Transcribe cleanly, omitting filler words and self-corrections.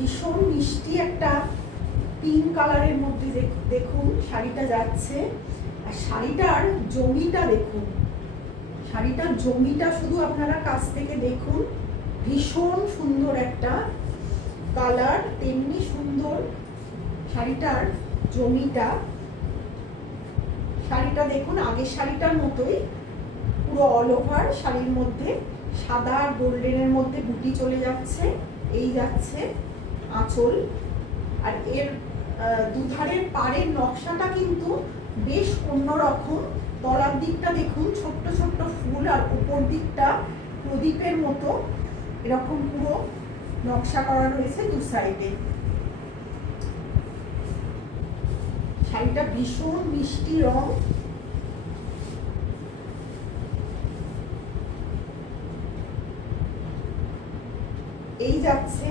ভীষণ মিষ্টি একটা পিঙ্ক কালারের মধ্যে দেখুন শাড়িটা যাচ্ছে। আর শাড়িটার জমিটা দেখুন, শাড়িটার জমিটা শুধু আপনারা কাছ থেকে দেখুন। ভীষণ সুন্দর একটা কালার, তেমনি সুন্দর শাড়িটার জমিটা। শাড়িটা দেখুন আগের শাড়িটার মতোই পুরো অল ওভার শাড়ির মধ্যে সাদা আর গোল্ডেনের মধ্যে বুটি চলে যাচ্ছে। এই যাচ্ছে আঁচল। আর এর দুধারের পাড়ের নকশাটা কিন্তু বেশ অন্যরকম। তলার দিকটা দেখুন ছোট্ট ছোট্ট ফুল, আর উপর দিকটা প্রদীপের মতো এরকম পুরো নকশা করা রয়েছে দু সাইডে। শাড়িটা ভীষণ মিষ্টি রং। এই যাচ্ছে